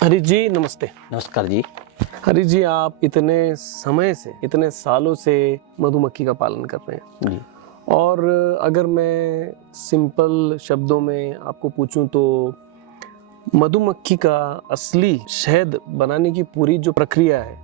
हरी जी नमस्ते। नमस्कार जी। हरी जी, आप इतने समय से, इतने सालों से मधुमक्खी का पालन कर रहे हैं जी और अगर मैं सिंपल शब्दों में आपको पूछूं तो मधुमक्खी का असली शहद बनाने की पूरी जो प्रक्रिया है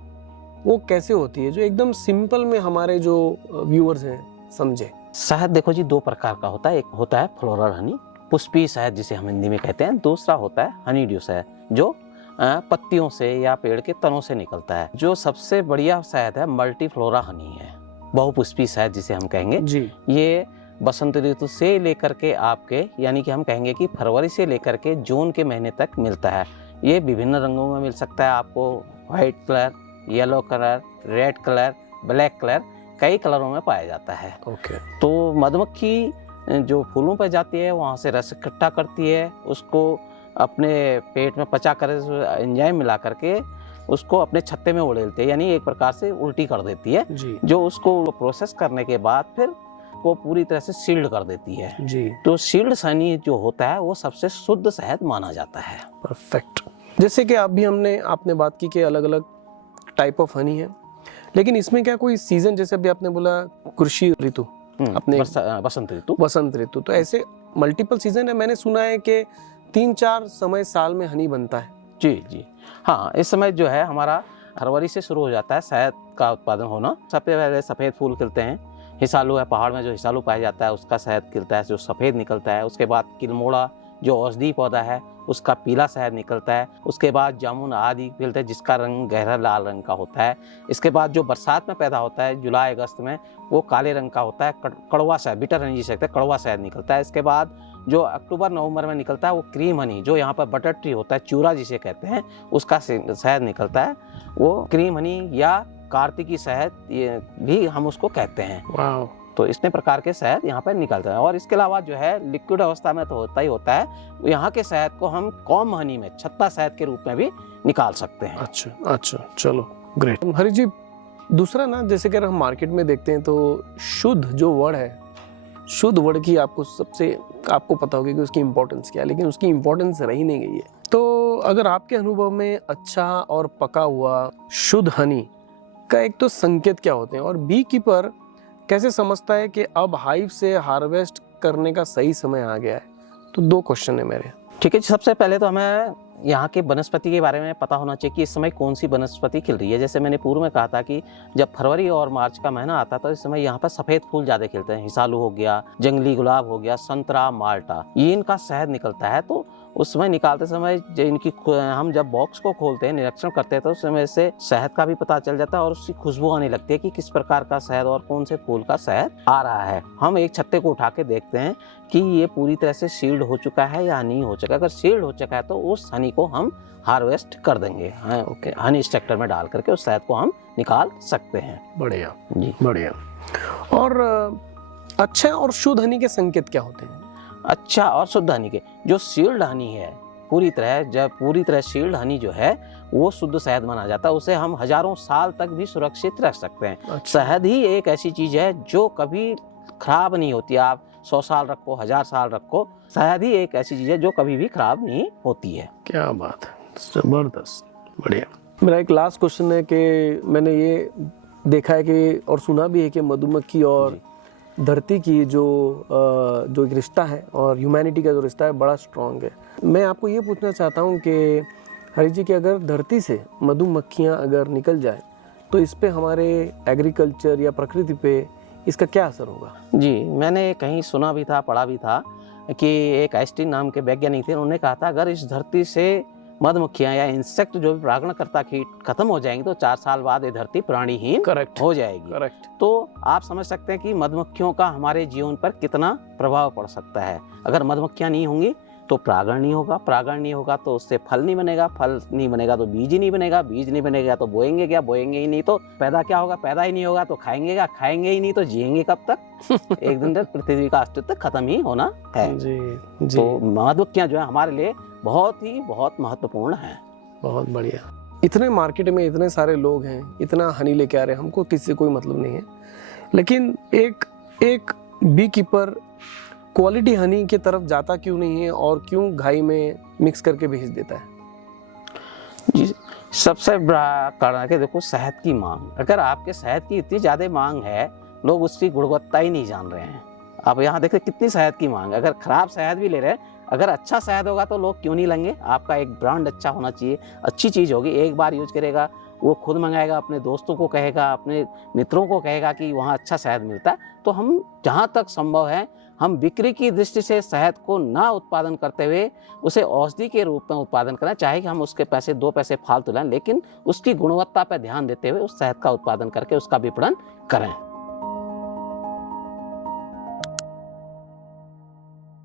वो कैसे होती है, जो एकदम सिंपल में हमारे जो व्यूअर्स हैं समझे। शहद देखो जी, दो प्रकार का होता है। एक होता है फ्लोरल हनी, पुष्पीय शहद जिसे हम हिंदी में कहते हैं। दूसरा होता है हनी ड्यू शहद, जो पत्तियों से या पेड़ के तनों से निकलता है। जो सबसे बढ़िया शहद है मल्टी फ्लोरा हनी है, बहुपुष्पीय शहद जिसे हम कहेंगे जी। ये बसंत ऋतु से लेकर के आपके यानी कि हम कहेंगे कि फरवरी से लेकर के जून के महीने तक मिलता है। ये विभिन्न रंगों में मिल सकता है आपको, white colour, yellow colour, red colour, black colour, कई कलरों में पाया जाता है। ओके। तो मधुमक्खी जो फूलों पर जाती है वहाँ से रस इकट्ठा करती है, उसको अपने पेट में पचा कर एंजाइम मिला करके उसको अपने छत्ते में उड़ेलती है, यानी एक प्रकार से उल्टी कर देती है जी जो उसको प्रोसेस करने के बाद फिर वो पूरी तरह से सील्ड कर देती है। जी। तो सील्ड हनी जो होता है वो सबसे शुद्ध शहद माना जाता है। परफेक्ट। जैसे कि आपने बात की कि अलग अलग टाइप ऑफ हनी है, लेकिन इसमें क्या कोई सीजन, जैसे अभी आपने बोला कृषि ऋतु, अपने बसंत ऋतु, वसंत ऋतु, तो ऐसे मल्टीपल सीजन है। मैंने सुना है कि 3-4 समय साल में हनी बनता है। जी जी हाँ। इस समय जो है हमारा फरवरी से शुरू हो जाता है शहद का उत्पादन होना। सबसे पहले सफ़ेद फूल खिलते हैं, हिसालू है, पहाड़ में जो हिसालू पाया जाता है उसका शहद खिलता है जो सफ़ेद निकलता है। उसके बाद किलमोड़ा जो औषधि पौधा है उसका पीला शहद निकलता है। उसके बाद जामुन आदि खिलते हैं जिसका रंग गहरा लाल रंग का होता है। इसके बाद जो बरसात में पैदा होता है जुलाई अगस्त में, वो काले रंग का होता है, कड़वा शहद, बिटर हनी जिसे कहते हैं, कड़वा शहद निकलता है। इसके बाद जो अक्टूबर नवंबर में निकलता है वो क्रीम हनी, जो यहाँ पर बटर ट्री होता है, चूरा जिसे कहते हैं, उसका शहद निकलता है, वो क्रीम हनी या कार्तिकी शहद ये भी हम उसको कहते हैं। वाह। तो इतने प्रकार के शहद यहाँ पर निकलता है। और इसके अलावा जो है लिक्विड अवस्था में तो होता ही होता है, यहाँ के शहद को हम कॉम हनी में छत्ता शहद के रूप में भी निकाल सकते हैं। अच्छा अच्छा, चलो ग्रेट। हरी जी, दूसरा ना, जैसे कि हम मार्केट में देखते हैं तो शुद्ध जो वर्ड है, शुद्ध वर्ड की आपको पता होगा कि उसकी इम्पोर्टेंस क्या है, लेकिन उसकी इम्पोर्टेंस रही नहीं गई है। तो अगर आपके अनुभव में अच्छा और पका हुआ शुद्ध हनी का एक तो संकेत क्या होते हैं, और बी कीपर कैसे समझता है कि अब हाइव से हार्वेस्ट करने का सही समय आ गया है? तो 2 क्वेश्चन है मेरे। ठीक है, सबसे पहले तो हमें यहाँ के वनस्पति के बारे में पता होना चाहिए कि इस समय कौन सी वनस्पति खिल रही है। जैसे मैंने पूर्व में कहा था कि जब फरवरी और मार्च का महीना आता तो इस समय यहाँ पर सफ़ेद फूल ज़्यादा खिलते हैं। हिसालू हो गया, जंगली गुलाब हो गया, संतरा, माल्टा, ये इनका शहद निकलता है। तो उस समय निकालते समय हम जब बॉक्स को खोलते हैं, निरीक्षण करते हैं, तो उस समय से शहद का भी पता चल जाता है और उसकी खुशबू आने लगती है कि किस प्रकार का शहद और कौन से फूल का शहद आ रहा है। हम एक छत्ते को उठा के देखते हैं कि ये पूरी तरह से सील्ड हो चुका है या नहीं हो चुका है। अगर सील्ड हो चुका है तो उस हनी को हम हार्वेस्ट कर देंगे, ओके, हनी स्ट्रक्चर में डाल करके उस शहद को हम निकाल सकते हैं। बढ़िया जी, बढ़िया। और अच्छा और शुद्ध हनी के संकेत क्या होते हैं? अच्छा और शुद्ध हनी के, जो सील्ड हनी है पूरी तरह सील्ड हनी जो है वो शुद्ध शहद माना जाता है। उसे हम हजारों साल तक भी सुरक्षित रख सकते हैं। अच्छा। शहद ही एक ऐसी चीज है जो कभी खराब नहीं होती। आप 100 साल रखो, 1000 साल रखो, शहद ही एक ऐसी चीज है जो कभी भी खराब नहीं होती है। क्या बात है, जबरदस्त, बढ़िया। मेरा एक लास्ट क्वेश्चन है कि मैंने ये देखा है कि और सुना भी है कि मधुमक्खी और धरती की जो एक रिश्ता है और ह्यूमैनिटी का जो रिश्ता है बड़ा स्ट्रांग है। मैं आपको ये पूछना चाहता हूँ कि हरी जी, कि अगर धरती से मधुमक्खियाँ अगर निकल जाए तो इस पे हमारे एग्रीकल्चर या प्रकृति पे इसका क्या असर होगा? जी, मैंने कहीं सुना भी था, पढ़ा भी था कि एक आइंस्टीन नाम के वैज्ञानिक थे, उन्होंने कहा था अगर इस धरती से मधुमक्खियां या इंसेक्ट जो भी परागणकर्ता कीट खत्म हो जाएंगे तो 4 साल बाद ये धरती प्राणीहीन हो जाएगी। करेक्ट। तो आप समझ सकते हैं कि मधुमक्खियों का हमारे जीवन पर कितना प्रभाव पड़ सकता है। अगर मधुमक्खियां नहीं होंगी तो परागण नहीं होगा, परागण नहीं होगा तो उससे फल नहीं बनेगा, फल नहीं बनेगा तो बीज ही नहीं बनेगा, बीज नहीं बनेगा तो बोएंगे क्या, बोएंगे ही नहीं तो पैदा क्या होगा, पैदा ही नहीं होगा तो खाएंगे क्या, खाएंगे ही नहीं तो जिएंगे कब तक। एक दिन तक पृथ्वी का अस्तित्व खत्म ही होना है। जी जी। तो मधुमक्खियां जो है हमारे लिए बहुत महत्वपूर्ण है। बहुत बढ़िया। इतने मार्केट में इतने सारे लोग हैं, इतना हनी लेके आ रहे हैं, हमको किसी से कोई मतलब नहीं है, लेकिन एक बी कीपर क्वालिटी हनी की तरफ जाता क्यों नहीं है और क्यों घाई में मिक्स करके भेज देता है? सबसे बड़ा कारण है कि देखो शहद की मांग, अगर आपके शहद की इतनी ज़्यादा मांग है, लोग उसकी गुणवत्ता ही नहीं जान रहे हैं। आप यहाँ देखते कितनी शहद की मांग है, अगर खराब शहद भी ले रहे हैं, अगर अच्छा शहद होगा तो लोग क्यों नहीं लेंगे। आपका एक ब्रांड अच्छा होना चाहिए, अच्छी चीज़ होगी, एक बार यूज करेगा, वो खुद मंगाएगा, अपने दोस्तों को कहेगा, अपने मित्रों को कहेगा कि वहाँ अच्छा शहद मिलता है। तो हम जहाँ तक संभव है हम बिक्री की दृष्टि से शहद को ना उत्पादन करते हुए उसे औषधि के रूप में उत्पादन करें, चाहे कि हम उसके पैसे 2 पैसे फालतू लें, लेकिन उसकी गुणवत्ता पर ध्यान देते हुए उस शहद का उत्पादन करके उसका विपणन करें।